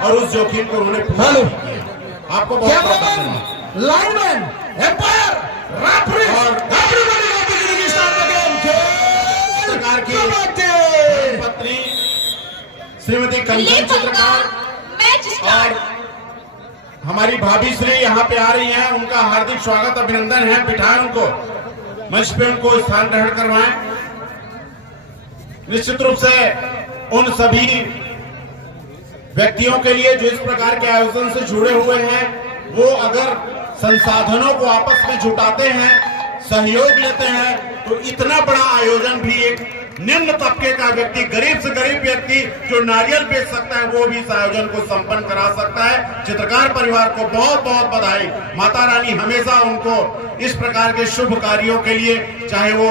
और उस जोखिम को उन्होंने पूरा किया। आपको बहुत बहुत लाइनमैन एम्पायर रेफरी और सरकार की पत्नी श्रीमती कंचन चित्रकार और हमारी भाभी श्री यहाँ पे आ रही हैं, उनका हार्दिक स्वागत अभिनंदन है। बिठाएं उनको मंच पे, उनको स्थान ग्रहण करवाएं। निश्चित रूप से उन सभी व्यक्तियों के लिए जो इस प्रकार के आयोजन से जुड़े हुए हैं, वो अगर संसाधनों को आपस में जुटाते हैं, सहयोग लेते हैं, तो इतना बड़ा आयोजन भी एक निम्न तबके का व्यक्ति, गरीब से गरीब व्यक्ति जो नारियल बेच सकता है, वो भी इस आयोजन को संपन्न करा सकता है। चित्रकार परिवार को बहुत बहुत बधाई। माता रानी हमेशा उनको इस प्रकार के शुभ कार्यों के लिए, चाहे वो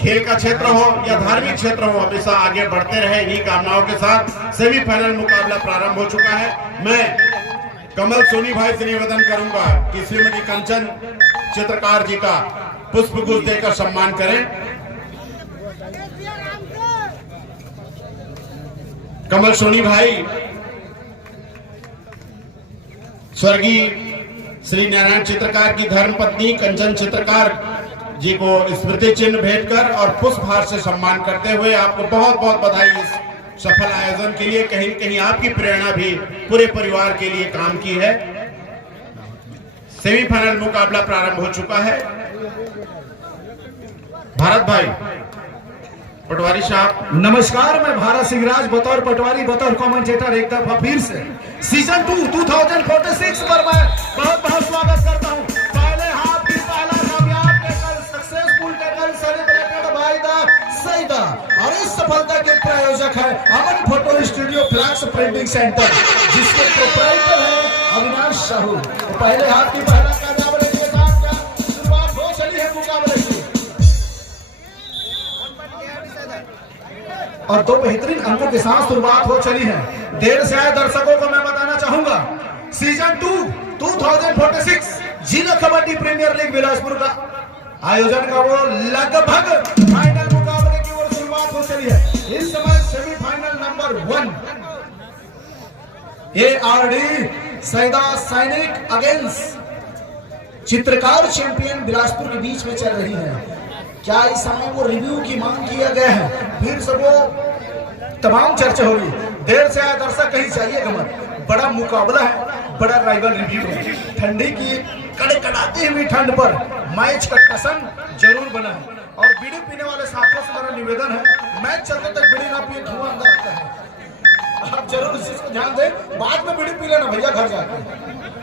खेल का क्षेत्र हो या धार्मिक क्षेत्र हो, हमेशा आगे बढ़ते रहे। इन्हीं कामनाओं के साथ सेमीफाइनल मुकाबला प्रारंभ हो चुका है। मैं कमल सोनी भाई से निवेदन करूंगा कि श्रीमती कंचन चित्रकार जी का पुष्प गुच्छ देकर सम्मान करें। कमल सोनी भाई स्वर्गीय श्री नारायण चित्रकार की धर्मपत्नी कंचन चित्रकार जी को स्मृति चिन्ह भेंटकर और पुष्पहार से सम्मान करते हुए आपको बहुत बहुत बधाई इस सफल आयोजन के लिए। कहीं कहीं आपकी प्रेरणा भी पूरे परिवार के लिए काम की है। सेमीफाइनल मुकाबला प्रारंभ हो चुका है। भारत भाई पटवारी साहब नमस्कार, मैं भारत सिंहराज बतौर पटवारी, बतौर कमेंटेटर एक दफा फिर से सीजन 2 2046 पर मैं बहुत बहुत स्वागत करता हूं। पहले हाफ की पहला कामयाब tackle, successful tackle celebrated by the Saida, और इस सफलता के प्रायोजक है Aman photo studio flex printing centre, जिसके प्रोप्राइटर है अविनाश साहू। तो पहले हाफ की पहला कामयाब के साथ क्या शुरुआत हो चली है मुकाबले की, और दो बेहतरीन अंकों के साथ शुरुआत हो चली है। देर से आए दर्शकों को मैं बताना चाहूंगा, सीजन 2 2046 जिला कबड्डी प्रीमियर लीग बिलासपुर का आयोजन का वो लगभग फाइनल मुकाबले की ओर शुरुआत हो चली है। इस समय सेमीफाइनल नंबर 1 ARD सईदा सैनिक अगेंस्ट चित्रकार चैंपियन बिलासपुर के बीच में चल रही है। क्या इस समय वो रिव्यू की मांग किया गया है, फिर से वो तमाम चर्चा होगी। देर से आया दर्शक कहीं चाहिए मत, बड़ा मुकाबला है, बड़ा राइवल रिव्यू है। ठंडी की कड़कड़ाती हुई ठंड पर मैच का टसन जरूर बना है, और बीड़ी पीने वाले साथियों से मेरा निवेदन है, मैच चलते तक बीड़ी ना पिए, धुआं अंदर आता है। आप जरूर इस चीज को ध्यान दें, बाद में बीड़ी पी लेना भैया घर जाके।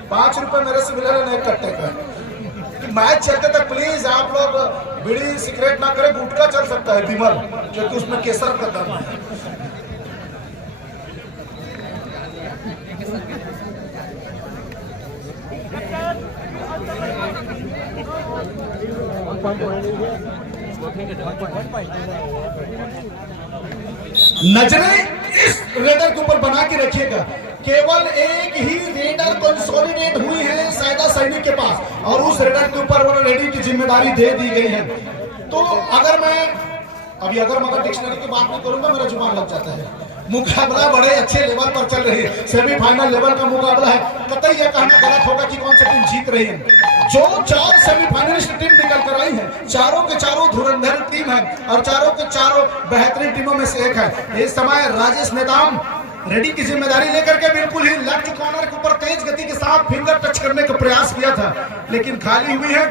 5 रुपए मेरे से मिले ना एक कट्टे का। मैच चलते तक प्लीज आप लोग बीड़ी सिगरेट ना करें, गुटखा चल सकता है विमल, क्योंकि उसमें केसर का दम है। नजरें इस रेडर के ऊपर बना के रखिएगा। केवल एक ही रेडर कंसोलिडेट हुई है सईदा सैनिक के पास, और उस रेडर के ऊपर वो रेडी की जिम्मेदारी दे दी गई है। तो अगर मैं अभी अगर मगर डिक्शनरी की बात नहीं करूंगा, मेरा जुबान लग जाता है। मुकाबला बड़े अच्छे लेवल पर चल रही है, सेमीफाइनल लेवल का मुकाबला है। कतई यह कहना गलत होगा कि कौन सी टीम जीत रही है। जो 4 सेमीफाइनलिस्ट टीम निकल कर आई है, चारों के चारों धुरंधर टीम है, और चारों के चारों बेहतरीन टीमों में से एक है। इस समय राजेश नेताम रेडी की जिम्मेदारी लेकर के बिल्कुल ही लेफ्ट कॉर्नर के ऊपर तेज गति के साथ फिंगर टच करने का प्रयास किया था, लेकिन खाली हुई है।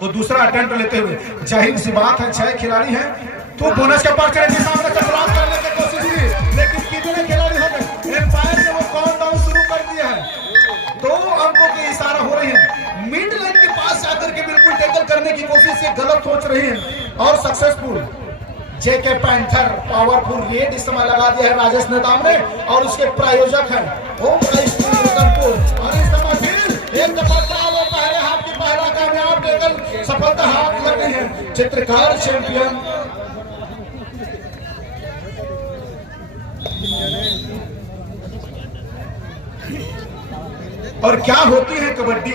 वो दूसरा अटेम्प्ट लेते हुए, जाहिर सी बात है 6 खिलाड़ी हैं, तो बोनस के पास चढ़े सामने से क्रॉस करने की कोशिश की, लेकिन कितने खिलाड़ी हो गए। एम्पायर ने वो काउंटडाउन शुरू कर दिया है। 2 अंकों की इशारा हो रही है। मिड लाइन के पास आकर के बिल्कुल टैकल करने की कोशिश से गलत सोच रही है, और सक्सेसफुल जेके पैंथर पावरफुल रेड इस समय लगा दिया है राजेश नेताम ने, और उसके प्रायोजक हैं ओम रतनपुर। और इस समय फिर एक दफा वो पहले हाथ की पहला कामयाब टैकल सफलता हाथ लग गई है। चित्रकार चैंपियन और क्या होती है कबड्डी,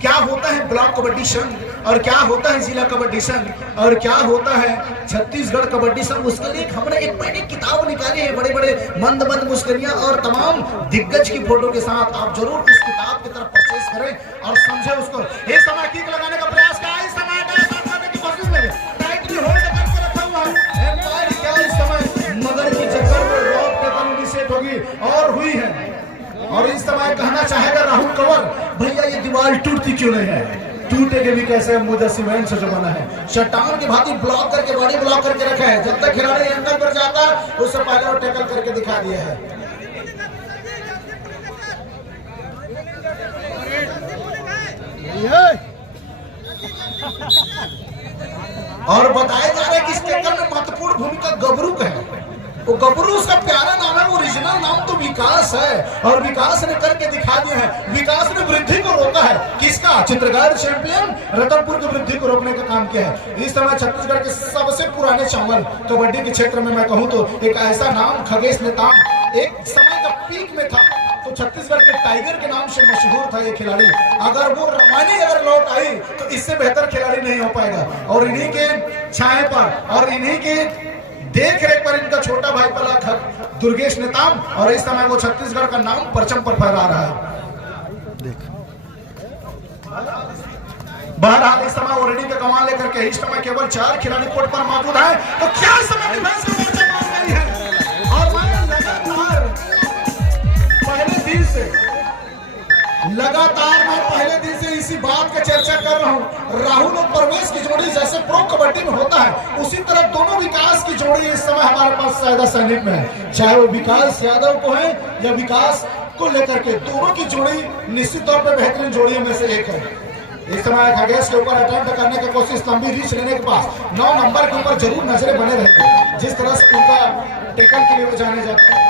क्या होता है ब्लॉक कबड्डी संघ, और क्या होता है जिला कबड्डी संघ और क्या होता है छत्तीसगढ़ कबड्डी संघ, उसके लिए हमने एक मैंने किताब निकाली है, बड़े बड़े मंद मंद मुस्करियां और तमाम दिग्गज की फोटो के साथ। आप जरूर इस किताब की तरफ परचेस करें और समझे उसको। ये समय किक लगाने का प्रयास का, इस समय करने की कोशिश में टाइट भी होल्ड करके रखा हुआ है एम्पायर, क्या इस समय मगर की चक्कर में रॉक के बन रिसेट होगी और हुई है। और इस समय कहना चाहेगा राहुल कंवर, भैया ये दीवार टूटती क्यों नहीं है? टूटेगी भी कैसे, मुझे सीमेंट से जो बना है। चट्टान की भांति ब्लॉक करके, बॉडी ब्लॉक करके रखा है। जब तक खिलाड़ी एंगल पर जाता उससे पहले वो टैकल करके दिखा दिया है। और बताया जा रहा है कि इस टैकल में महत्वपूर्ण भूमिका गबरू का है। वो गबरू उसका प्यारा नाम है, ओरिजिनल नाम तो विकास है और विकास ने करके दिखा दिया है। विकास ने वृद्धि को रोका है, किसका? चित्रकार चैंपियन रतनपुर की वृद्धि को रोकने का काम किया है। इस समय छत्तीसगढ़ के सबसे पुराने चावल कबड्डी के क्षेत्र में मैं कहूं तो एक ऐसा नाम खगेश नेताम एक समय का पीक में था, तो छत्तीसगढ़ के टाइगर के नाम से मशहूर था ये खिलाड़ी। अगर वो रवानी अगर लौट आई तो इससे बेहतर खिलाड़ी नहीं हो पाएगा। और इन्हीं के छाए पर और इन्हीं के देख रेख पर इनका छोटा भाई पला दुर्गेश नेताम, और इस समय वो छत्तीसगढ़ का नाम परचम पर फहरा रहा है। बहरहाल इस समय वो रेडी का कमान लेकर के इस समय केवल 4 खिलाड़ी कोर्ट पर मौजूद है। तो क्या समय डिफेंस का मोर्चा मार रही है और मैं लगातार मैं पहले दिन से इसी बात का चर्चा कर रहा हूं। राहुल और प्रवेश की जोड़ी जैसे प्रो कबड्डी में होता है, उसी तरह दोनों विकास की जोड़ी इस समय हमारे पास सायदा सैनिक में है। चाहे वो विकास यादव को है या विकास को लेकर के, दोनों की जोड़ी निश्चित तौर पर बेहतरीन जोड़ियों में से एक है। इस समय खगेश के ऊपर अटेम्प्ट करने की कोशिश, लंबी रीच लेने के पास 9 नंबर के ऊपर जरूर नजरें बने रहेंगे, जिस तरह से उनका टेकल के लिए जाने जाते हैं।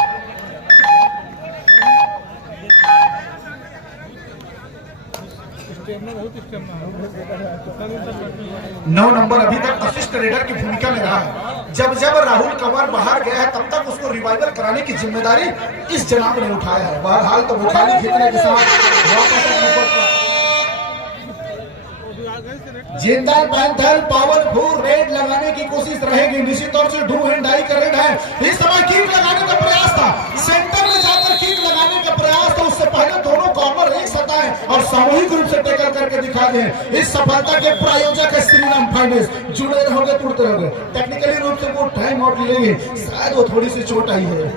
9 नंबर अभी तक असिस्ट रेडर की भूमिका में रहा है। जब जब राहुल कंवर बाहर गया है तब तक उसको रिवाइवल कराने की जिम्मेदारी इस जनाब ने उठाया है। बहरहाल तो वो खाली खींचने के साथ जिंदा पैंथर पावरफुल रेड लगाने की कोशिश रहेगी। निश्चित तौर से डू एंड डाई का रेड है। इस समय किक लगाने का प्रयास था, सेंटर में जाकर किक लगाने का प्रयास था। उससे पहले दोनों कॉर्नर एक साथ आए और सामूहिक रूप से टैकल करके दिखा दें। इस सफलता के प्रायोजक है श्रीराम फाइनेंस। जुड़े रहोगे तुड़ते रहोगे। टेक्निकली रूप से वो टाइम आउट लेंगे, शायद वो थोड़ी सी चोट आई है।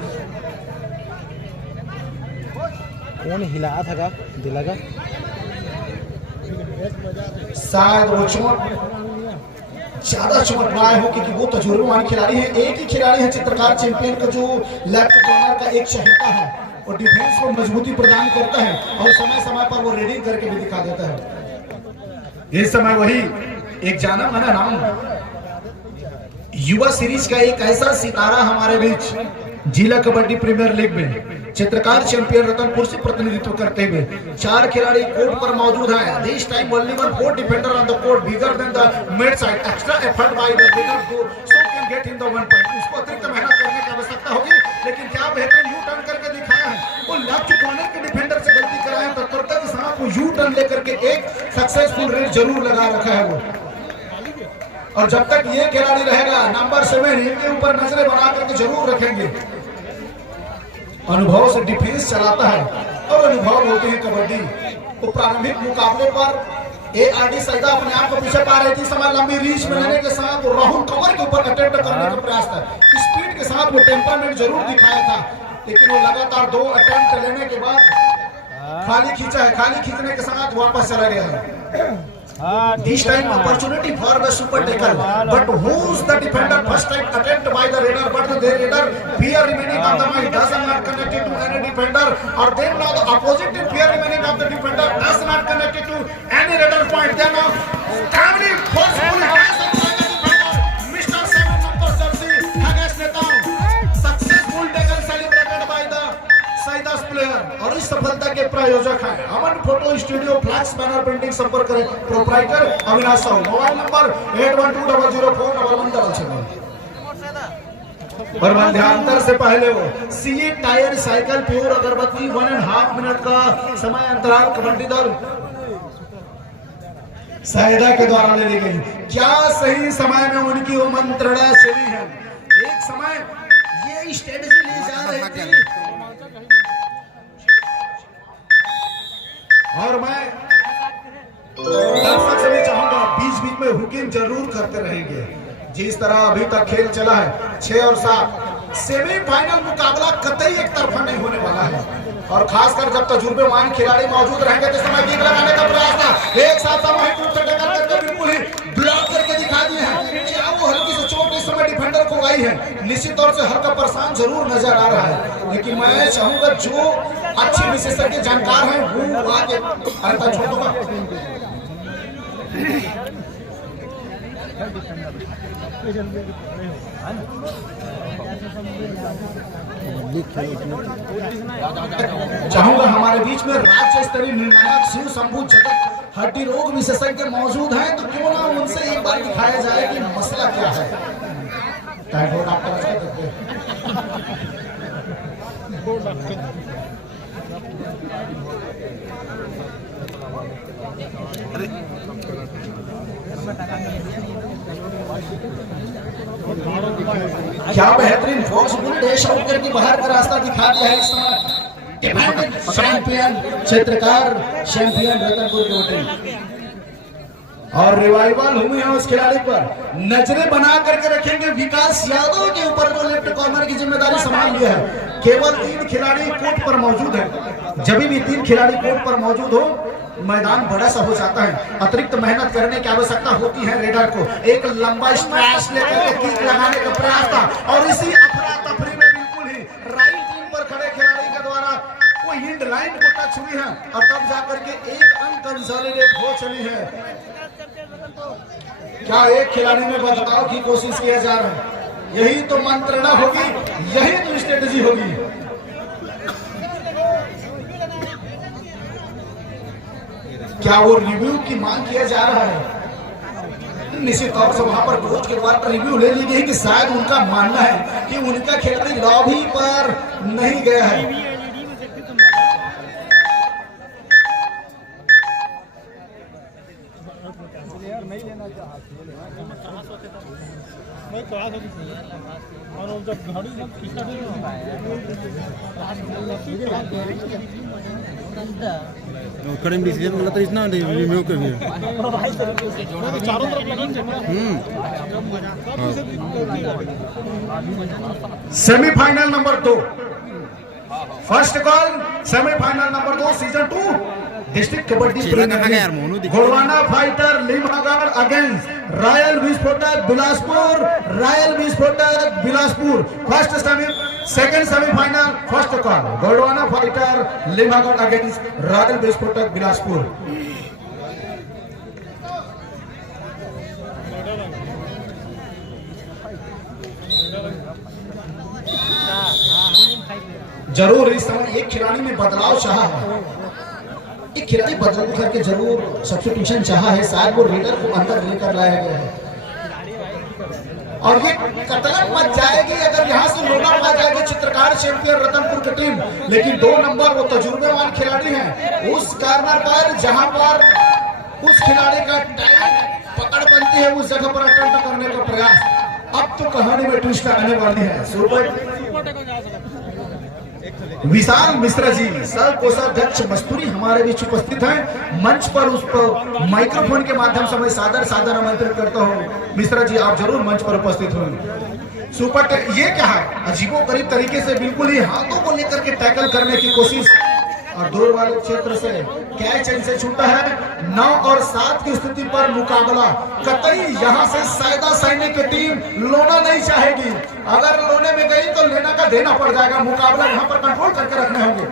कौन हिलाया था दिला का? शायद वो चोट ज्यादा चोट ना हो, क्योंकि वो तजुर्बेवान खिलाड़ी है। एक ही खिलाड़ी है चित्रकार चैंपियन का जो लेफ्ट कॉर्नर का एक शहीदा है और डिफेंस को मजबूती प्रदान करता है और समय समय पर वो रेडिंग करके भी दिखा देता है। इस समय वही एक जाना माना नाम युवा सीरीज का एक ऐसा सितारा हमारे बीच जिला कबड्डी प्रीमियर लीग में चित्रकार चैंपियन रतनपुर से प्रतिनिधित्व करते हुए 4 खिलाड़ी कोर्ट पर मौजूद हैं। This time only 4 defender on the court, bigger than the mid side. Extra effort by the winner to so can get in the 1 point. उसको अतिरिक्त मेहनत करने की आवश्यकता होगी, लेकिन क्या बेहतरीन यू टर्न करके दिखाया है। वो लेफ्ट कॉर्नर के डिफेंडर से गलती कराया तो तत्परता के साथ वो यू टर्न लेकर के एक सक्सेसफुल रेड जरूर लगा रखा है वो। और जब तक ये खिलाड़ी रहेगा नंबर 7 इनके ऊपर नजरें बना करके जरूर रखेंगे। अनुभव से डिफेंस चलाता है और अनुभव होती है कबड्डी। तो प्रारंभिक मुकाबले पर एआरडी सैदा अपने आप को पीछे पा रही थी। समय लंबी रीच में लेने के साथ वो राहुल कंवर के ऊपर अटेम्प्ट करने का प्रयास था। स्पीड के साथ वो टेम्परमेंट जरूर दिखाया था, लेकिन वो लगातार 2 अटेम्प्ट लेने के बाद खाली खींचा है। खाली खींचने के साथ वापस चला गया है। This time opportunity for the super tackle, but who's the defender? First time attempt by the raider, but the raider fear remaining on the mind, does not connected to any defender, or then now the opposite fear remaining of the defender does not connected to any raider point. Then now Kamini forcefully has the defender, Mr. 7 number jersey, Khagesh Netam, successful tackle celebrated by the Saidas player. और इस सफलता के प्रायोजक हैं Aman photo studio, flex banner printing. संपर्क करें proprietor Avinash Sahu. Mobile number 8120041177। और मध्यांतर से पहले वो सीए टायर साइकिल प्योर अगरबत्ती 1.5 मिनट का समय अंतराल कबड्डी दल सैदा के द्वारा ले ली गई। क्या सही समय में उनकी वो मंत्रणा चली है। एक समय ये स्ट्रेटेजी ली जा रही थी और मैं दर्शक से भी चाहूंगा बीच बीच में हुकिंग जरूर करते रहेंगे। जिस तरह अभी तक खेल चला है 6 और 7, सेमीफाइनल मुकाबला कतई एक तरफा नहीं होने वाला है। और खासकर जब तजुर्बेमान खिलाड़ी मौजूद रहेंगे तो समय किक लगाने का प्रयास था। एक साथ सामूहिक रूप से टक्कर करके बिल्कुल ही ब्लॉक करके दिखा दिए हैं। क्या वो हल्की से चोट इस समय डिफेंडर को आई है? निश्चित तौर से हल्का परेशान जरूर नजर आ रहा है, लेकिन मैं चाहूंगा जो अच्छे विशेषज्ञ जानकार हैं वो आगे हल्का छोड़ूंगा। चाहूंगा हमारे बीच में राज्य स्तरीय निर्णायक शिव शंभू जगत हड्डी रोग विशेषज्ञ मौजूद हैं, तो क्यों ना उनसे एक बार दिखाया जाए कि मसला क्या है। क्या बेहतरीन फोर्स बुलडोज शॉट करके बाहर का रास्ता दिखा दिया है इस समय डिफेंडिंग चैंपियन चित्रकार चैंपियन रतनपुर की टीम। और रिवाइवल हुई है उस खिलाड़ी पर। नजरें बना करके रखेंगे विकास यादव के ऊपर जो लेफ्ट कॉर्नर की जिम्मेदारी संभाल लिया है। केवल 3 खिलाड़ी कोर्ट पर मौजूद है। जब भी 3 खिलाड़ी कोर्ट पर मौजूद हो मैदान बड़ा सा हो जाता है। अतिरिक्त मेहनत करने की आवश्यकता होती है रेडर को। एक लंबा स्ट्रैच लेकर के किक लगाने का प्रयास था और इसी अफरा तफरी में बिल्कुल ही राइट टीम पर खड़े खिलाड़ी के द्वारा वो हिंड लाइन को टच हुई है और तब जाकर के एक अनकंसोलिडेट हो चली है। क्या एक खिलाड़ी में बदलाव की कोशिश किया जा रहा है? यही तो मंत्रणा होगी, यही तो स्ट्रेटेजी होगी। क्या वो रिव्यू की मांग किया जा रहा है? निश्चित तौर से वहां पर कोच के द्वारा पर रिव्यू ले ली गई कि शायद उनका मानना है कि उनका खिलाड़ी लॉबी पर नहीं गया है। करेंट डिसीजन वाला तो इतना रिव्यू कर भी semifinal number 2 first call semifinal number 2 season 2 district kabaddi premier Gorwana fighter Limnagar against royal Visphotak Bilaspur. Royal Visphotak Bilaspur second semifinal first call Gorwana fighter Limnagar against royal Visphotak Bilaspur. जरूर इस समय एक खिलाड़ी में बदलाव चाहा है। एक खिलाड़ी बदलाव करके जरूर सब्स्टिट्यूशन चाहा है। शायद वो रेडर को अंदर लेकर लाया गया है और ये कतलन मच जाएगी अगर यहाँ से लोना पा जाएगी चित्रकार चैंपियन रतनपुर की टीम। लेकिन 2 नंबर वो तजुर्बेवान खिलाड़ी हैं उस कॉर्नर पर जहां पर उस खिलाड़ी का टाइम पकड़ बनती है उस जगह पर अटेम्प्ट करने का प्रयास। अब तो कहानी में ट्विस्ट आने वाली है। विशाल मिश्रा जी सर कोषाध्यक्ष मस्तूरी हमारे बीच उपस्थित हैं। मंच पर उस पर माइक्रोफोन के माध्यम से मैं सादर आमंत्रित करता हूं। मिश्रा जी आप जरूर मंच पर उपस्थित होंगे। सुपर ये क्या है? अजीबोगरीब तरीके से बिल्कुल ही हाथों को लेकर के टैकल करने की कोशिश और दूर वाले क्षेत्र से कैच इनसे छूटा है। 9 और 7 की स्थिति पर मुकाबला कतई यहां से सैदा सैनिक की टीम लोना नहीं चाहेगी। अगर लोने में गई तो लेना का देना पड़ जाएगा। मुकाबला यहां पर कंट्रोल करके रखने होंगे।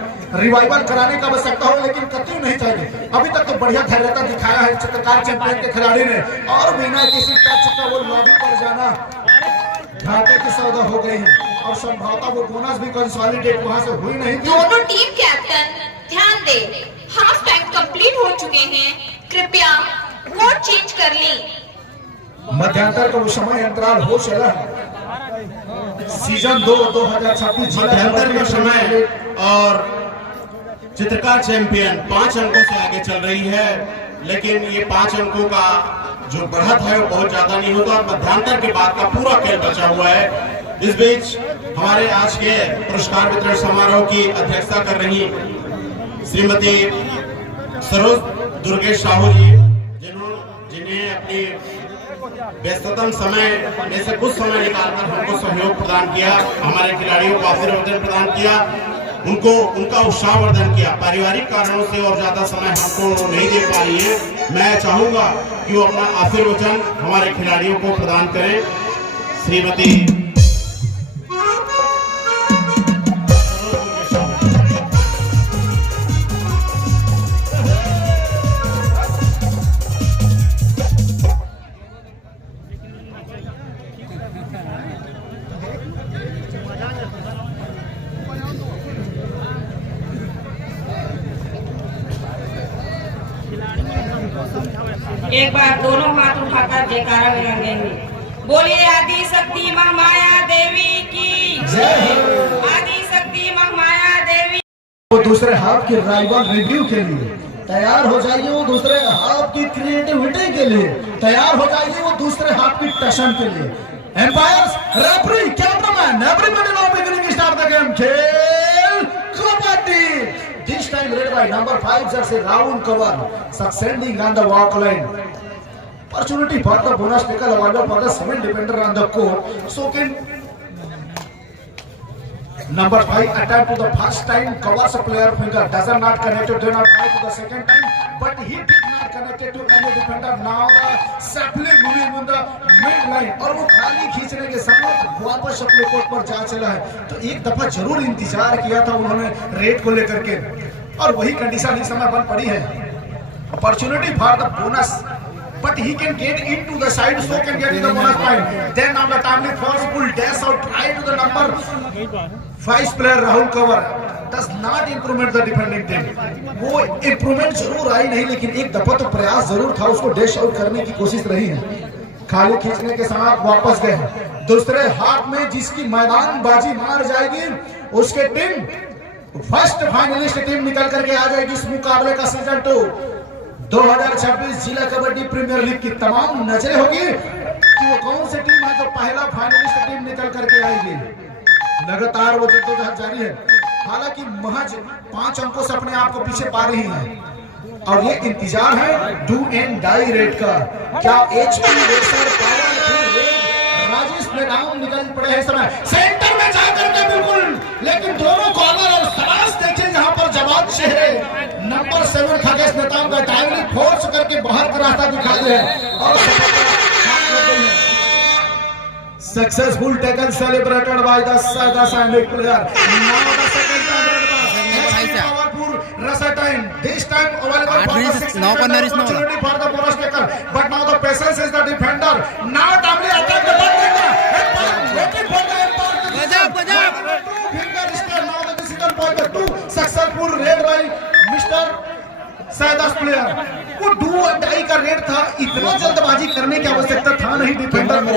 रिवाइवल कराने का आवश्यकता हो लेकिन कतई नहीं चाहिए। अभी तक तो बढ़िया धैर्यता दिखाया है चित्रकार चैंपियन के खिलाड़ी ने और बिना किसी टच का वो लॉबी पर जाना घाटे की सौदा हो गई है और संभवतः वो बोनस भी कंसोलिडेट वहां से हुई नहीं। दोनों टीम कैप्टन ध्यान दे, हाफ टाइम कंप्लीट हो चुके हैं, कृपया कोड चेंज कर लें। मध्यांतर का वो समय अंतराल हो चला है। सीजन 2 2026 मध्यांतर का समय और चित्रकार चैंपियन 5 अंकों से आगे चल रही है। लेकिन ये 5 अंकों का जो बढ़त है वो बहुत ज्यादा नहीं होता। मध्यांतर के बाद का पूरा खेल बचा हुआ है। इस बीच हमारे आज के पुरस्कार वितरण समारोह की अध्यक्षता कर रही श्रीमती सरोज दुर्गेश साहू जी, जिन्हें अपनी व्यस्ततम समय में से कुछ समय निकालकर हमको सहयोग प्रदान किया, हमारे खिलाड़ियों को आशीर्वाद प्रदान किया, उनको उनका उत्साहवर्धन किया। पारिवारिक कारणों से और ज्यादा समय हमको नहीं दे पा रही है। मैं चाहूंगा कि वो अपना आशीर्वचन हमारे खिलाड़ियों को प्रदान करें। श्रीमती एक बार दोनों हाथ उठाकर जयकारा लगाएंगे। बोलिए आदि शक्ति महामाया देवी की जय। आदि शक्ति महामाया देवी। वो दूसरे हाफ की राइवल रिव्यू के लिए तैयार हो जाइए, वो दूसरे हाफ की क्रिएटिविटी के लिए तैयार हो जाइए, वो दूसरे हाफ की टशन के लिए। Umpires, referee, cameraman, everybody now beginning start the game. खेल kabaddi. This time led by number 5 jersey Rahul Kawar, succeeding on the walk line. Opportunity for the bonus tackle awarded for the 7 defender on the court. So can number 5 attempt to the first time Kawar's player finger does not connect to, do not try to the second time, but he did not connect it to any defender. Now the sapling moving on the mid line और वो खाली खींचने के साथ वापस अपने court पर जा चला है। तो एक दफा जरूर इंतजार किया था उन्होंने रेड को लेकर के, और वही कंडीशन इस समय बन पड़ी है। Opportunity for the bonus, but he can get into the side, so can get in the bonus point. Then on the timely forceful dash out try to the number 5 player Rahul Kawar does not improvement the defending team. वो improvement जरूर आई नहीं, लेकिन एक दफा तो प्रयास जरूर था, उसको डैश आउट करने की कोशिश रही है। खाली खींचने के साथ वापस गए। दूसरे हाथ में जिसकी मैदान बाजी मार जाएगी उसके टीम फर्स्ट फाइनलिस्ट टीम निकल करके आ जाएगी इस मुकाबले का सीजन 2 2026 जिला कबड्डी प्रीमियर लीग की तमाम नजरें होगी कि वो कौन सी टीम है जो पहला फाइनलिस्ट टीम निकल करके आएगी। लगातार वो जद्दोजहद जारी है, हालांकि महज 5 अंकों से अपने आप को पीछे पा रही है, और ये इंतजार है डू एंड डाई रेड का। क्या एचपी रेसर राजेश मैदान निकल पड़े हैं समय सेंटर में जाकर के बिल्कुल, लेकिन दोनों कॉर्नर और सलास देखिए जहां पर जवाब चेहरे नंबर 7 खगेश नेताओं का टाइमली फोर्स करके बाहर का रास्ता दिखा दे और successful tackle celebrated by the Sainik player. Now the second powerful रसा time, this time available for the 6 opportunity for the bonus taker, but now the patience is the defender. Now timely attack the waiting for the gajab finger star. Now the decision point 2 successful raid by Mr. Saidas player. वो do or die का raid था, इतना जल्दबाजी करने की आवश्यकता था नहीं डिफेंडर को,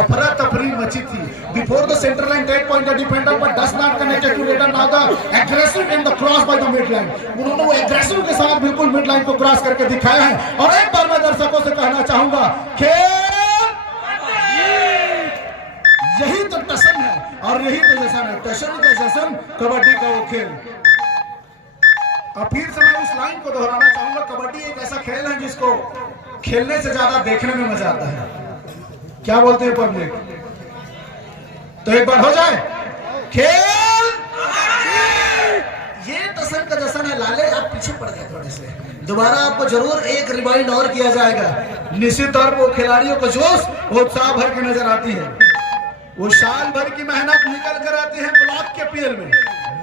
अफरा तफरी मची थी। Before the centre line 10 point the defender but does not connected to return now the aggressive and the cross by the mid line. उन्होंने वो एग्रेसिव के साथ बिल्कुल मिड लाइन को क्रॉस करके दिखाया है। और एक बार मैं दर्शकों से कहना चाहूंगा, खेल यही तो टशन है और यही तो जश्न है, टशन का जश्न, कबड्डी का वो खेल। अब फिर से मैं उस लाइन को दोहराना चाहूंगा, कबड्डी एक ऐसा खेल है जिसको खेलने से ज्यादा देखने में मजा आता है। क्या बोलते हैं पब्लिक? तो एक बार हो जाए खेल। ये टसन का जश्न है। लाले आप पीछे पड़ गए थोड़े से, दोबारा आपको जरूर एक रिमाइंड और किया जाएगा। निश्चित तौर पर खिलाड़ियों को जोश उत्साह भर के नजर आती है। वो साल भर की मेहनत निकल कर आती है ब्लॉक के पीएल में,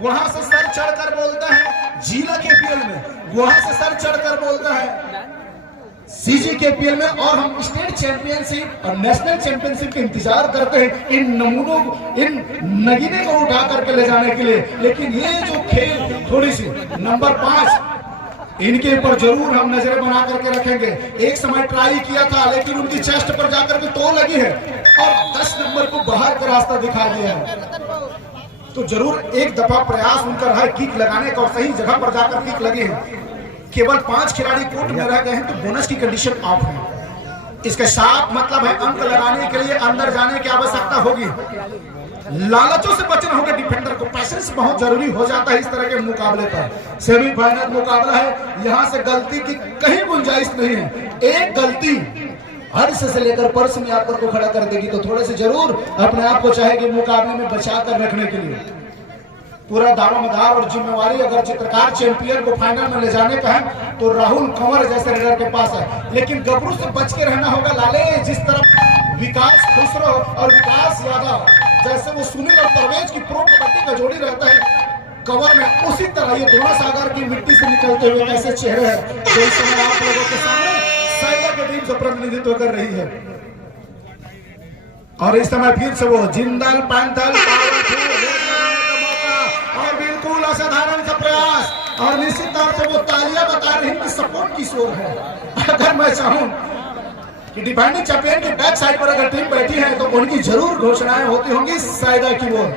वहां से सर चढ़कर बोलता है जिला के पीएल में, वहां से सर चढ़कर बोलता है सीजी के पीएल में, और हम स्टेट चैंपियनशिप और नेशनल चैंपियनशिप का इंतजार करते हैं इन नमूनों, इन नगीने को उठा करके ले जाने के लिए। लेकिन ये जो खेल थोड़ी सी नंबर 5, इनके ऊपर जरूर हम नजरें बना करके रखेंगे। एक समय ट्राई किया था लेकिन उनकी चेस्ट पर जाकर के तो लगी है और 10 नंबर को बाहर का रास्ता दिखा दिया है। तो जरूर एक दफा प्रयास उनका रहा किक लगाने का और सही जगह पर जाकर किक लगे हैं। केवल 5 खिलाड़ी कोर्ट में रह गए हैं तो बोनस की कंडीशन ऑफ है। इसके साथ मतलब है अंक लगाने के लिए अंदर जाने की आवश्यकता होगी। लालचों से बचना होगा डिफेंडर को, पैसेंस बहुत जरूरी हो जाता है इस तरह के मुकाबले पर। सेमीफाइनल मुकाबला है, यहां से गलती की कहीं गुंजाइश नहीं है। एक गलती हर्ष से लेकर पर्स में आप को खड़ा कर देगी, तो थोड़े से जरूर अपने आप को चाहेगी मुकाबले में बचा कर रखने के लिए। पूरा दारोमदार और जिम्मेवारी अगर चित्रकार चैंपियन को फाइनल में ले जाने का है तो राहुल कंवर जैसे रेडर के पास है, लेकिन गबरू से बच के रहना होगा। लाले जिस तरफ विकास खुसरो और विकास यादव जैसे वो सुनील और परवेज की प्रो कबड्डी का जोड़ी रहता है कवर में, उसी तरह ये दोनों सागर की मिट्टी से निकलते हुए ऐसे चेहरे हैं जो इस समय आप लोगों के सामने साइबर के टीम से प्रतिनिधित्व कर रही है। और इस समय फिर से वो जिंदल पैंथल और बिल्कुल असाधारण सा प्रयास, और निश्चित तौर से वो तालियां बता रही कि सपोर्ट की शोर है। अगर मैं चाहूं कि डिफेंडिंग चैंपियन की बैक साइड पर अगर टीम बैठी है तो उनकी जरूर घोषणाएं होती होंगी साइदा की ओर।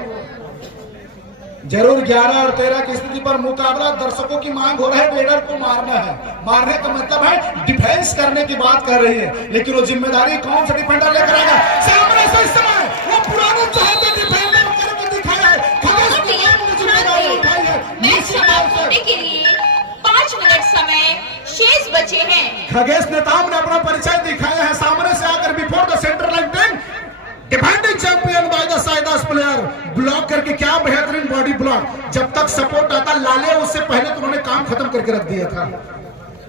जरूर 11 और 13 की स्थिति पर मुकाबला, दर्शकों की मांग हो रहा है रेडर को मारना है। मारने का मतलब है डिफेंस करने की बात कर रही है, लेकिन वो जिम्मेदारी कौन सा डिफेंडर लेकर आएगा? सामने से इस समय वो पुराने चाहते डिफेंडर करके दिखाया है, मैच समाप्त होने के लिए 5 मिनट समय शेष बचे हैं। खगेश नेताम ने अपना परिचय दिखाया है सामने से आकर before the centre line ten defending champion by the Saidas player, block करके क्या बेहतरीन बॉडी ब्लॉक। जब तक सपोर्ट आता लाले उससे पहले तो उन्होंने काम खत्म करके रख दिया था,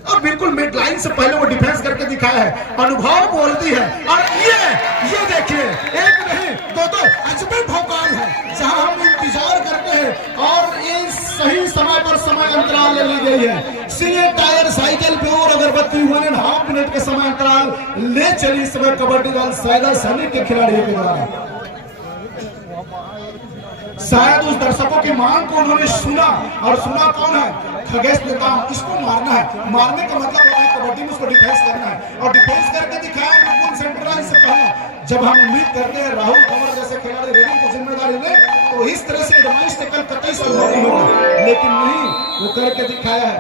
और बिल्कुल मिड लाइन से पहले वो डिफेंस करके दिखाया है। अनुभव बोलती है। और ये देखिए एक नहीं दो अजब भोकाल है जहां हम इंतजार करते हैं और ये सही समय पर समय अंतराल ले ली गई है। सीए टायर साइकिल पे और अगरबत्ती 1.5 मिनट के समय अंतराल ले चली इस समय कबड्डी दल साइदा सैनिक के खिलाड़ियों के द्वारा। शायद उस दर्शकों की मांग को उन्होंने सुना, और सुना कौन है? खगेश नेताम। इसको मारना है, मारने का मतलब होता है कबड्डी में उसको डिफेंस करना है, और डिफेंस करके दिखाया बिल्कुल सेंटर लाइन से पहले। जब हम उम्मीद करते हैं राहुल कंवर जैसे खिलाड़ी रेडिंग की जिम्मेदारी ले तो इस तरह से एडवांस टैकल कतई संभव नहीं होगा, लेकिन नहीं, वो करके दिखाया है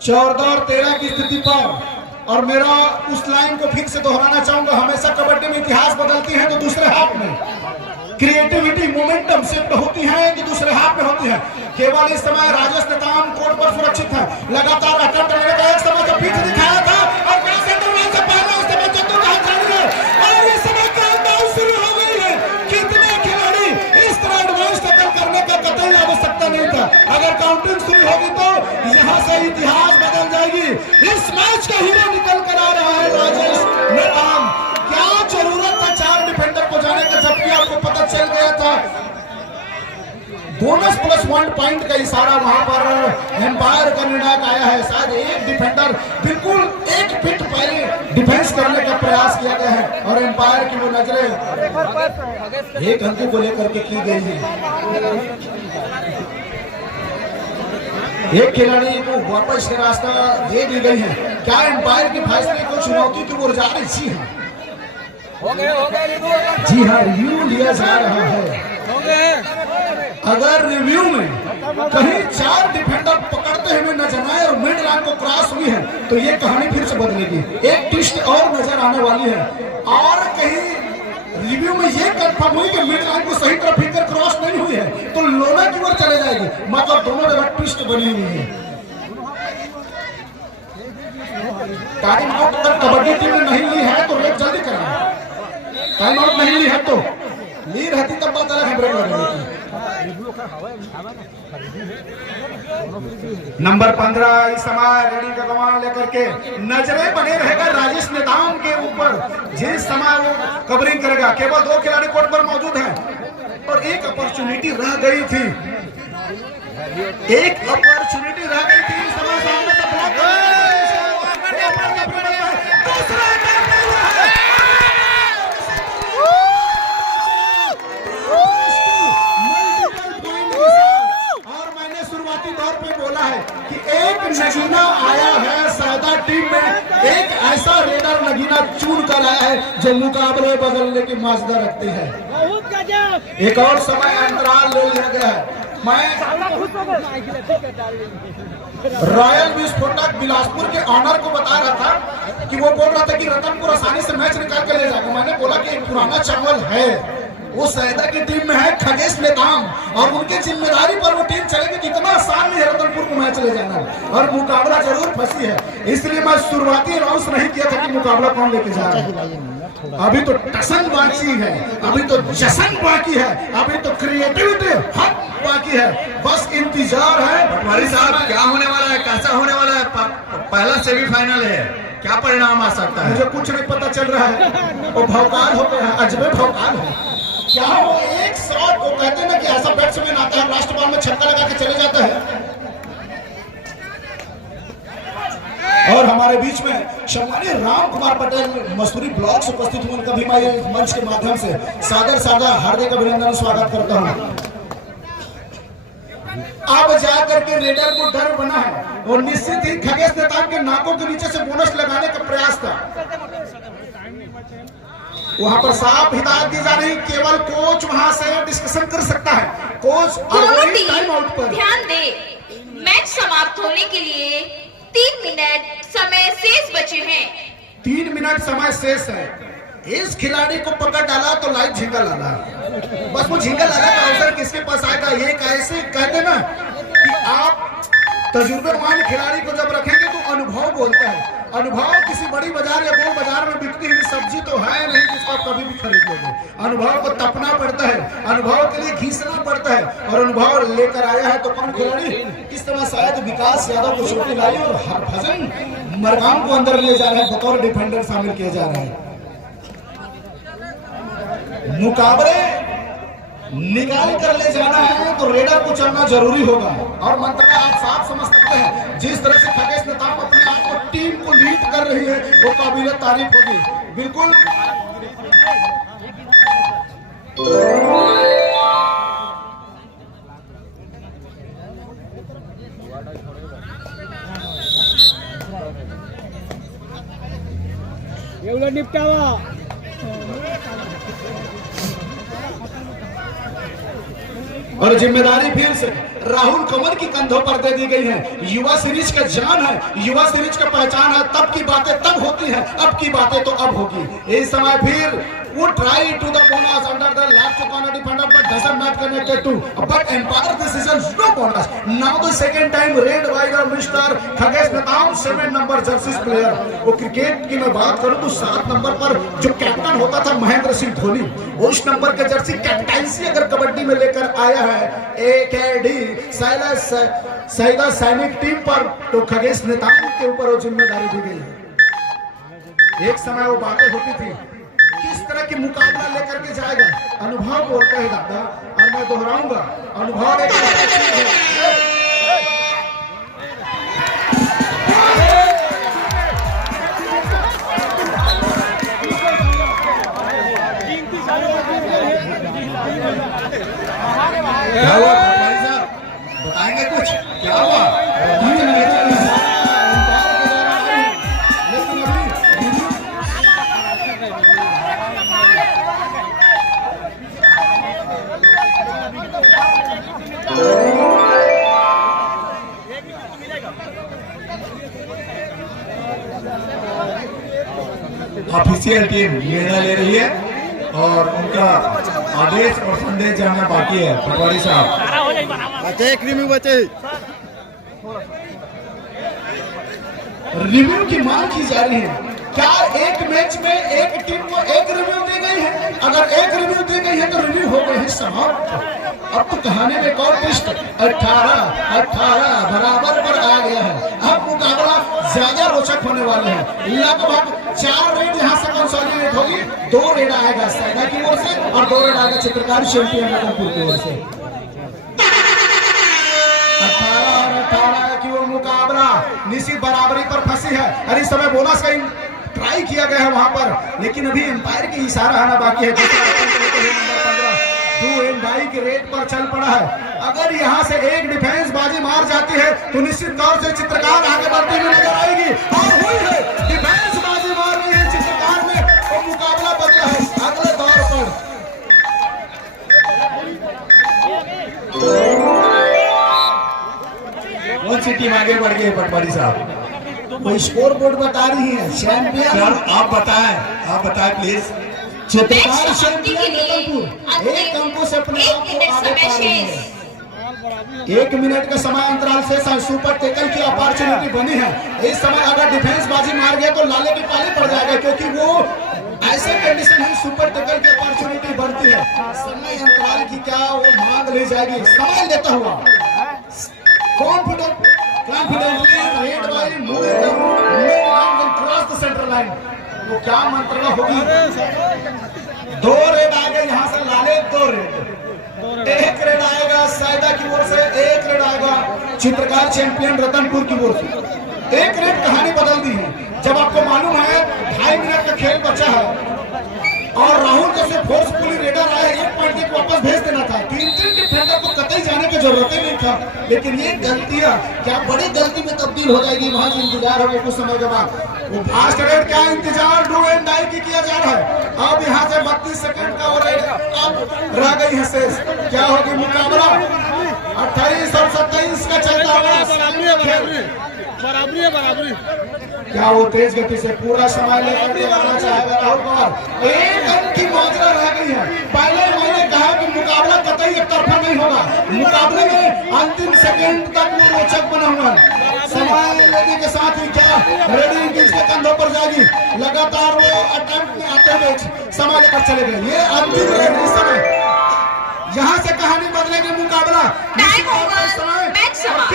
14 और 13 की स्थिति पर। और मेरा उस लाइन को फिर से दोहराना चाहूंगा, हमेशा कबड्डी में इतिहास बदलती है तो दूसरे हाफ में क्रिएटिविटी मोमेंटम शिफ्ट होती है कि दूसरे हाथ में होती है। केवल इस समय राजेश नेताम कोर्ट पर सुरक्षित है, लगातार अटैक करने का एक समय जब पीछे दिखाया था और सेंटर लाइन से पहले उस समय चंदू का हाथ छाड़ गया और इस समय काउंटडाउन शुरू हो गई है। कितने खिलाड़ी इस तरह एडवांस टैकल करने का कतई आवश्यकता नहीं था। अगर काउंटिंग शुरू होगी तो यहाँ से इतिहास बदल जाएगी। इस मैच का हीरो निकल कर आ रहा है राजेश नेताम। क्या जरूरत था 4 डिफेंडर को जाने का, जबकि आपको पता चल गया था बोनस +1 पॉइंट का इशारा वहां पर एम्पायर का निर्णायक आया है। शायद एक डिफेंडर बिल्कुल 1 फीट पहले डिफेंस करने का प्रयास किया गया है और एम्पायर की वो नजरें एक अंक को लेकर के की गई है। एक खिलाड़ी को वापस का रास्ता दे दी गई है। क्या एम्पायर के फैसले को चुनौती की ओर जा रही? जी हाँ, जी हाँ, रिव्यू लिया जा रहा है। अगर रिव्यू में कहीं 4 डिफेंडर पकड़ते हुए नजर आए और मिड लाइन को क्रॉस हुई है तो ये कहानी फिर से बदलेगी। एक ट्विस्ट और नजर आने वाली है, और कहीं रिव्यू में ये कंफर्म हुई कि मिड लाइन को सही तरह फिगर क्रॉस नहीं हुई है तो लोना की ओर चले जाएगी। मतलब दोनों जगह ट्विस्ट बनी हुई है। टाइम आउट अगर कबड्डी टीम ने नहीं ली है तो रेड जल्दी कराना। टाइम आउट नहीं ली है तो ली रहती तब बात अलग है, ब्रेक लगेगी। नंबर 15 इस समय रेडी का कमान लेकर के नजरें बने रहेगा राजेश नेताम के ऊपर। जिस समय वो कवरिंग करेगा, केवल 2 खिलाड़ी कोर्ट पर मौजूद हैं और एक अपॉर्चुनिटी रह गई थी, एक अपॉर्चुनिटी रह गई थी। समय सामने से ब्लॉक कि एक नगीना आया है सादा टीम में, एक ऐसा रेडर नगीना चुन कर आया है जो मुकाबले बदलने की माजदा रखती है। एक और समय अंतराल ले लिया गया है। मैं रॉयल विस्फोटक बिलासपुर के ऑनर को बता रहा था कि वो बोल रहा था कि रतनपुर आसानी से मैच निकाल के ले जाएगा। मैंने बोला कि एक पुराना चावल है, वो सैदा की टीम में है खगेश नेताम, और उनकी जिम्मेदारी पर वो टीम चलेगी। कितना आसान नहीं है रतनपुर को मैच ले जाना, और मुकाबला जरूर फंसी है। इसलिए मैं शुरुआती अनाउंस नहीं किया था कि मुकाबला कौन लेके जा रहा है। अभी तो टसन बाकी है, अभी तो जश्न बाकी है, अभी तो क्रिएटिविटी हक बाकी है, बस इंतजार है। पटवारी साहब क्या होने वाला है, कैसा होने वाला है? पहला सेमीफाइनल है, क्या परिणाम आ सकता है? मुझे कुछ नहीं पता चल रहा है, वो भौकाल हो गया है, अजबे भौकाल है। क्या वो एक शॉट को कहते हैं ना कि ऐसा बैट्समैन आता है लास्ट बॉल में छक्का लगा के चले जाता है। और हमारे बीच में सम्मानीय राम कुमार पटेल मसूरी ब्लॉक से उपस्थित हुए, उनका भी मैं मंच के माध्यम से सादर हार्दिक अभिनंदन स्वागत करता हूं। अब जाकर के रेडर को डर बना है, और निश्चित ही खगेश नेताम के नाकों के नीचे से बोनस लगाने का प्रयास था। वहां पर साफ हिदायत दी जा रही, केवल कोच वहां से डिस्कशन कर सकता है। कोच दोनों टाइम आउट पर ध्यान दे, मैच समाप्त होने के लिए 3 मिनट समय शेष बचे हैं। 3 मिनट समय शेष है। इस खिलाड़ी को पकड़ डाला तो लाइव झिंगा लाला, बस वो झिंगा लाला का अवसर किसके पास आएगा। ये कैसे कहते ना कि आप तजुर्बेमान खिलाड़ी को जब रखेंगे तो अनुभव बोलता है। अनुभव किसी बड़ी बाजार या बड़े बाजार में बिकती हुई सब्जी तो है नहीं जिसको आप कभी भी खरीद लोगे। अनुभव को तपना पड़ता है, अनुभव के लिए घिसना पड़ता है, और अनुभव लेकर आया है तो कौन खिलाड़ी। इस तरह शायद विकास यादव को चोटी लाई और हरभजन मरगाम को अंदर ले जा रहे हैं, बतौर डिफेंडर शामिल किए जा रहे हैं। मुकाबले निकाल कर ले जाना है तो रेडर को चलना जरूरी होगा, और मंत्रा आप साफ समझ सकते हैं जिस तरह से खगेश नेताम अपने आप को टीम को लीड कर रही है वो काबिल तारीफ होगी। बिल्कुल निपटावा और जिम्मेदारी फिर से राहुल कंवर की कंधों पर दे दी गई है। युवा सीरीज का जान है, युवा सीरीज का पहचान है। तब की बातें तब होती हैं, अब की बातें तो अब होगी। इस समय फिर वो try to the bonus under the left corner defender but doesn't not connected to but umpire decision no bonus. Now the second time raid by the mister Khagesh Netam 7 number jersey player. वो क्रिकेट की मैं बात करूं तो 7 number पर जो captain होता था महेंद्र सिंह धोनी, उस नंबर के जर्सी कैप्टनसी अगर कबड्डी में लेकर आया है एकेडी सैदा सैनिक टीम पर, तो खगेश नेताम के ऊपर वो जिम्मेदारी दी गई है। एक समय वो बातें होती थी किस तरह की मुकाबला लेकर के जाएगा। अनुभव बोलता है दादा, और मैं दोहराऊंगा, अनुभव एक क्या हुआ पटवारी साहब, बताएंगे कुछ? क्या हुआ? ऑफिशियल टीम निर्णय ले रही है और उनका आदेश और संदेश जाना बाकी है। पटवारी साहब एक रिव्यू बचे, रिव्यू की मांग की जा रही है। क्या एक मैच में एक टीम को एक रिव्यू दी गई है? अगर एक रिव्यू दी गई है तो रिव्यू हो गए हैं समाप्त। अब तो कहानी में एक और ट्विस्ट 18 बराबर पर आ गया है। अब मुकाबला ज्यादा रोचक होने वाले हैं। लगभग 4 रेड यहाँ से कंसोलिडेट होगी, 2 रेड आएगा सैदा की ओर से और 2 रेड आएगा चित्रकारी चैंपियन रतनपुर की ओर से। 18 की वो मुकाबला निश्चित बराबरी पर फंसी है। और इस समय बोनस का ट्राई किया गया है वहां पर, लेकिन अभी एम्पायर की इशारा आना बाकी है। दो एंडाई के रेट पर चल पड़ा है। अगर यहां से एक डिफेंस बाजी मार जाती है तो निश्चित तौर से चित्रकार आगे बढ़ती हुई नजर आएगी, और हुई है डिफेंस बाजी मार रही है चित्रकार में, और मुकाबला बदला है अगले दौर पर। सी टीम आगे बढ़ गई है पटवारी साहब। वो स्कोर बोर्ड बता रही है चैंपियन सर आप बताएं प्लीज। चित्रकार चैंपियन रतनपुर 1 अंकों से अपने आप को आगे पा रही है। 1 मिनट का समय अंतराल से सुपर टेकल की अपॉर्चुनिटी बनी है। इस समय अगर डिफेंस बाजी मार गया तो लाले की पाली पड़ जाएगा, क्योंकि वो ऐसे कंडीशन है सुपर टेकल की अपॉर्चुनिटी बढ़ती है। समय अंतराल की क्या वो मांग ली जाएगी, समय लेता हुआ confidently red by moving the mid line and cross the centre line. वो क्या मंत्रणा होगी। 2 रेड आ गए यहाँ से लाले, 2 रेड, 1 रेड आएगा सायदा की ओर से, 1 रेड आएगा चित्रकार चैंपियन रतनपुर की ओर से। 1 रेड कहानी बदल दी है। जब आपको मालूम है 2.5 मिनट का खेल बचा है और राहुल जैसे फोर्सफुली रेडर आए 1 पॉइंट तक वापस भेज देना था, 3 डिफेंडर को कतई जाने की जरूरत ही नहीं था। लेकिन ये गलतियां क्या बड़ी गलती में तब्दील हो जाएगी, वहां से इंतजार होगा कुछ समय के बाद। वो फास्ट रेड क्या इंतजार डू एंड डाई की किया जा रहा है। अब यहाँ से 32 सेकंड का और रेड अब रह गई है शेष। क्या होगी मुकाबला 28 और 27 का चलता हुआ बराबरी क्या वो तेज गति से पूरा समय लेकर के आना चाहेगा राहुल कुमार। 1 अंक की मात्रा रह गई है। पहले मैंने कहा कि मुकाबला कतई एक तरफा नहीं होगा, मुकाबले में अंतिम सेकंड तक वो रोचक बना हुआ है। समय लेने के साथ ही क्या रेडिंग किसके कंधों पर जाएगी, लगातार वो अटेम्प्ट में आते हुए समय लेकर चले गए। ये अंतिम रेड इस समय यहाँ से कहानी बदलेगी। मुकाबला टाइम ओवर, मैच समाप्त।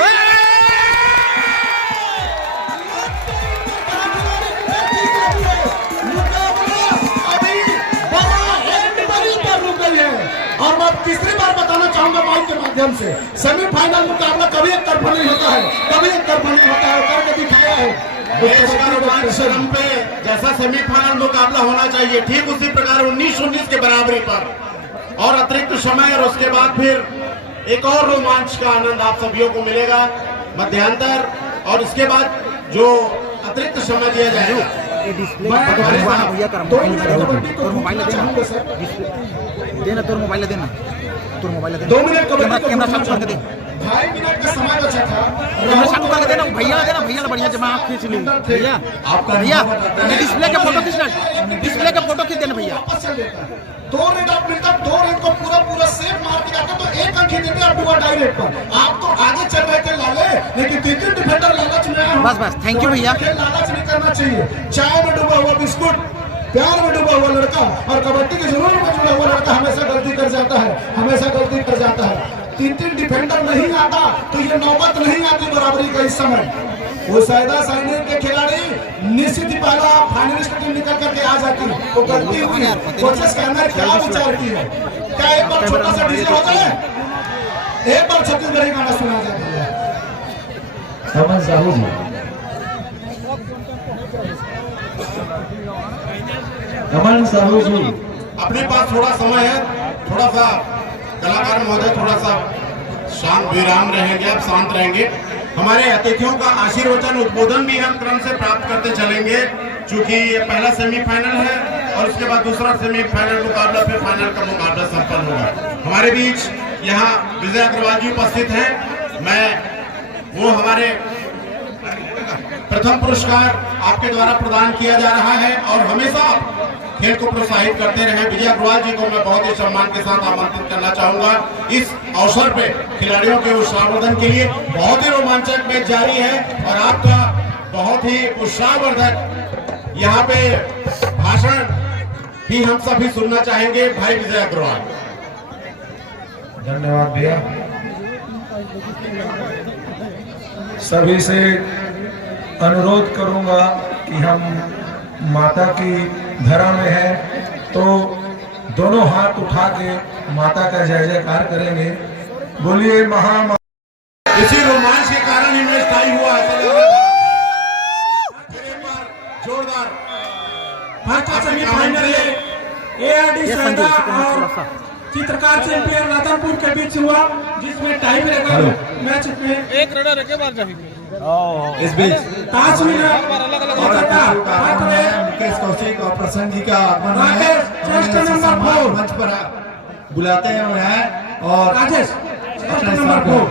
और मैं तीसरी बार बताना चाहूंगा माइक के माध्यम से, सेमीफाइनल मुकाबला कभी एक तरफा नहीं होता है, कभी एक तरफा नहीं होता है, करके दिखाया है। देश का रोमांच शर्म पे जैसा सेमीफाइनल मुकाबला होना चाहिए, ठीक उसी प्रकार 19-19 के बराबरी पर और अतिरिक्त समय, और उसके बाद फिर एक और रोमांच का आनंद आप सभी को मिलेगा मध्यांतर, और इसके बाद जो अतिरिक्त समय दिया जाएगा। देना तोर मोबाइल देना 2 मिनट कैमरा चालू करके दे। 2.5 मिनट का समय बचा था। कैमरा चालू करके देना भैया बढ़िया जमा आप खींच ली भैया। डिस्प्ले के फोटो खींचना, डिस्प्ले के फोटो खींच देना भैया। 2 रेड आप मिलता, 2 रेड को पूरा सेफ मार के आते तो 1 अंक ही देते आप डुआ डायरेक्ट पर। आप तो आगे चल रहे थे लाले, लेकिन 3 डिफेंडर लालच में आए। बस थैंक यू भैया। लालच नहीं करना चाहिए। चाय में डूबा हुआ बिस्कुट, प्यार में डूबा हुआ लड़का और कबड्डी के जुनून में जुड़ा हुआ लड़का हमेशा गलती कर जाता है, 3 डिफेंडर नहीं आता तो ये नौबत नहीं आती बराबरी का। इस समय वो सायदा सैनिक के खिलाड़ी निश्चित ही पहला फाइनलिस्ट टीम निकल करके आ जाती है। वो गलती हुई है, कोचेस के अंदर क्या विचार की है, क्या एक बार छोटा सा डीजे हो जाए, एक बार छत्तीसगढ़ी गाना सुना जाए। समझ साहू जी, अमन साहू जी, अपने पास थोड़ा समय है, थोड़ा सा कलाकार महोदय थोड़ा सा शांत विराम रहेंगे, आप शांत रहेंगे। हमारे अतिथियों का आशीर्वचन उद्बोधन भी हम क्रम से प्राप्त करते चलेंगे, क्योंकि ये पहला सेमीफाइनल है और उसके बाद दूसरा सेमीफाइनल मुकाबला, फिर फाइनल का मुकाबला संपन्न होगा। हमारे बीच यहाँ विजय अग्रवाल जी उपस्थित हैं। वो हमारे प्रथम पुरस्कार आपके द्वारा प्रदान किया जा रहा है और हमेशा खेल को प्रोत्साहित करते रहे विजय अग्रवाल जी को मैं बहुत ही सम्मान के साथ आमंत्रित करना चाहूंगा। इस अवसर पे खिलाड़ियों के उत्साहवर्धन के लिए बहुत ही रोमांचक मैच जारी है और आपका बहुत ही उत्साहवर्धक यहाँ पे भाषण भी हम सभी सुनना चाहेंगे। भाई विजय अग्रवाल। धन्यवाद भैया। सभी से अनुरोध करूंगा कि हम माता की धरा में है तो दोनों हाथ उठा के माता का जय जयकार करेंगे। बोलिए महामाता। इसी रोमांच के कारण ही मैच टाई हुआ है। जोरदार सेमीफाइनल एआरडी सायदा और चित्रकार चैंपियन रतनपुर के बीच हुआ, जिसमें टाई ब्रेकर मैच में 1 रनर के बार जाएंगे। इस बीच 5 मिनट मुकेश कौशिक और प्रसन्न जी का आगमन है। चेस्ट नंबर 4 मंच पर बुलाते हैं और राजेश चेस्ट नंबर 4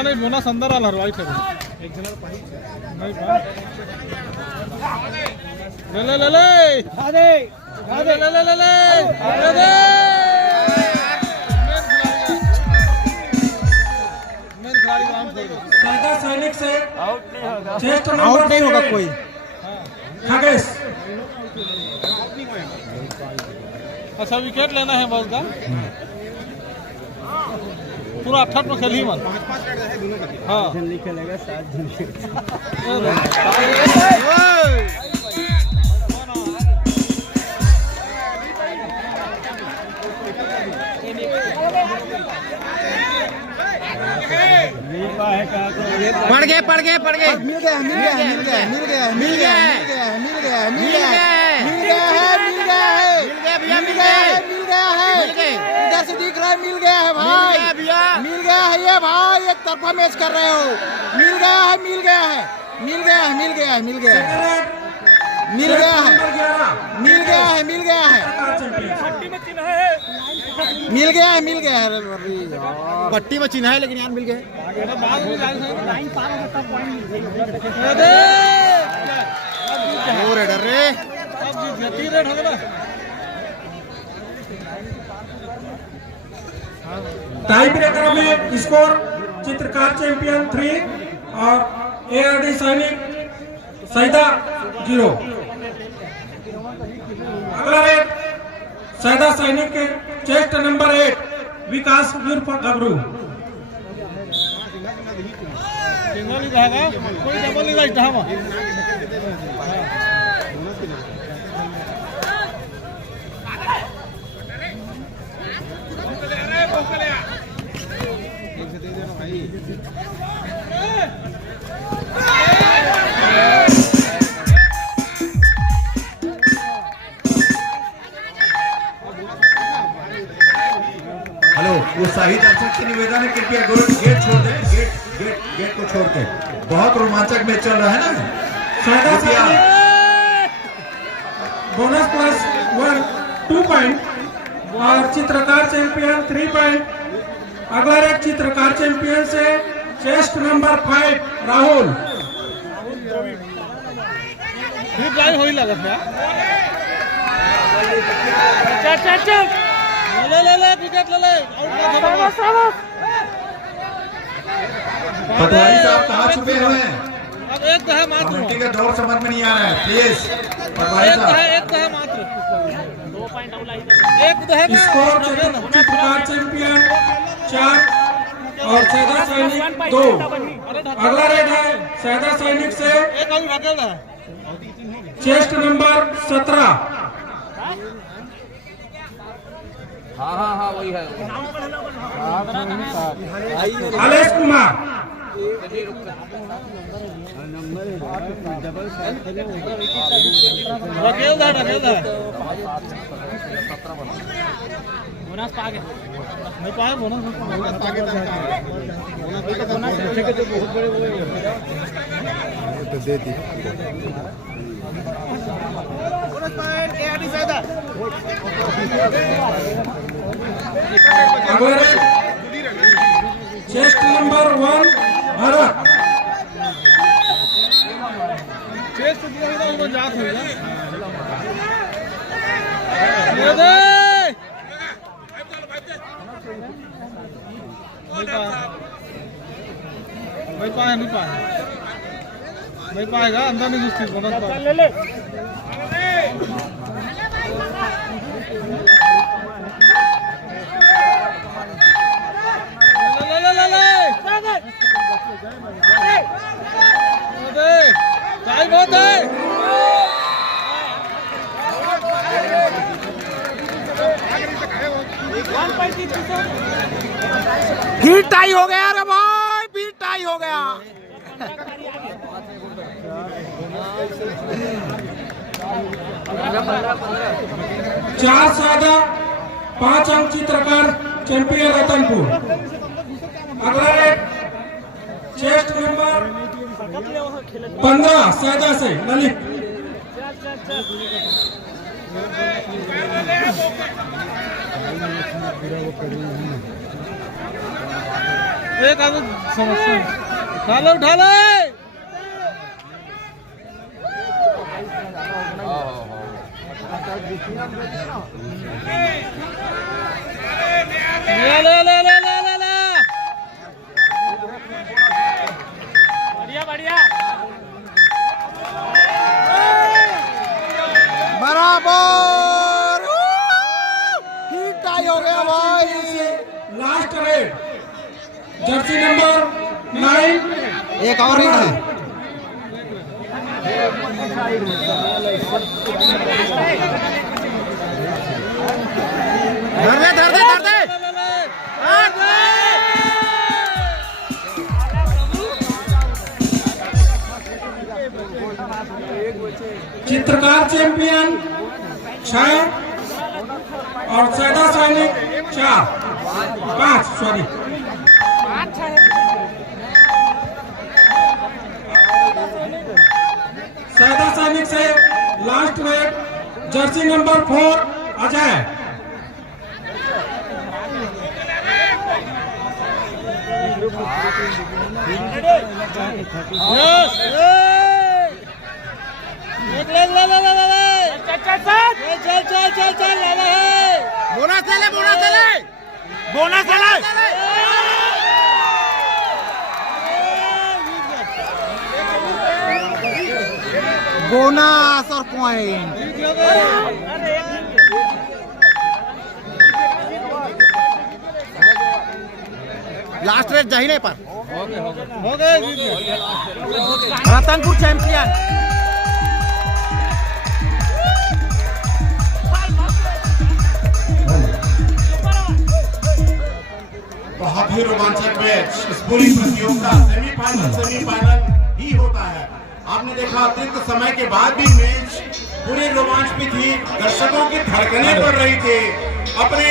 आला नाही बोनस अंदर आला वाईट है एक जन नहीं पा ले ले ले ले आदे आदे ले ले ले ले आदे मेन खिलाड़ी काम कर सैदा सैनिक से आउट नहीं होगा कोई खगेश। अच्छा विकेट लेना है बॉल का पूरा 68 में खेल ही मत हाँ खेलेगा 7 जन पड़ गए मिल गया इधर से दिख रहा है मिल गया है भाई मिल गया है ये भाई एक तरफा मैच कर रहे हो मिल गया है पट्टी में चिन्ह है लेकिन यहाँ मिल गया रेडर रे टाई ब्रेकर में स्कोर चित्रकार चैंपियन 3 और एआरडी सैनिक सैदा 0। अगला रेड सैदा सैनिक के चेस्ट नंबर 8 विकास उर्फ गबरू। सिंगल ही रहेगा कोई डबल नहीं रहता हम हेलो उत्साही दर्शक से निवेदन है कृपया गेट छोड़ दें गेट को छोड़ के बहुत रोमांचक मैच चल रहा है ना बोनस प्लस 1 2 पॉइंट और चित्रकार चैंपियन 3 पॉइंट। अगला एक चित्रकार चैंपियन से चेस्ट नंबर 5 राहुल। फिर ड्राइव हो ही लगा था ले विकेट ले पटवारी साहब कहाँ छुपे हुए हैं? अब एक है मात्र कमेटी का दौर समझ में नहीं आ रहा है प्लीज पटवारी साहब एक है मात्र 2 पॉइंट एक है स्कोर चित्रकार चैंपियन 4 और सैदा सैनिक 2। अगला रेड है सैदा सैनिक से एक और भागल है चेस्ट नंबर 17 हाँ वही है आलेश कुमार। रखेल था बोनस पा गया नहीं पाया बोनस बहुत बड़े वो तो दे दी बोनस पॉइंट एआरडी Saida. Chest number 1 Bharat. Chest दिया ही ना जात हुई ना ये दे नहीं पाएगा अंदर नहीं घुसती बोनस ले ले बहुत है फिर टाई हो गया रे भाई फिर टाई हो गया 4 सैदा 5 अंक चित्रकार चैंपियन रतनपुर। अगला एक चेस्ट नंबर 15 सैदा से ललित। एक आदमी समस्या उठा ले बढ़िया बराबर ही टाई हो गया भाई। लास्ट रेड जर्सी नंबर 9 एक और रेड है। धर दे चित्रकार चैंपियन 6 और सैदा सैनिक 5 सॉरी। सैदा सैनिक से last red Jersey number 4 Ajay. Bonus ले ले। बोनस और पॉइंट। लास्ट रेट जहीने पर हो गए रतनपुर चैंपियन। बहुत ही रोमांचक मैच इस पूरी प्रतियोगिता सेमीफाइनल ही होता है। आपने देखा अतिरिक्त समय के बाद भी मैच पूरी रोमांच में थी, दर्शकों की धड़कनें बढ़ रही थी अपने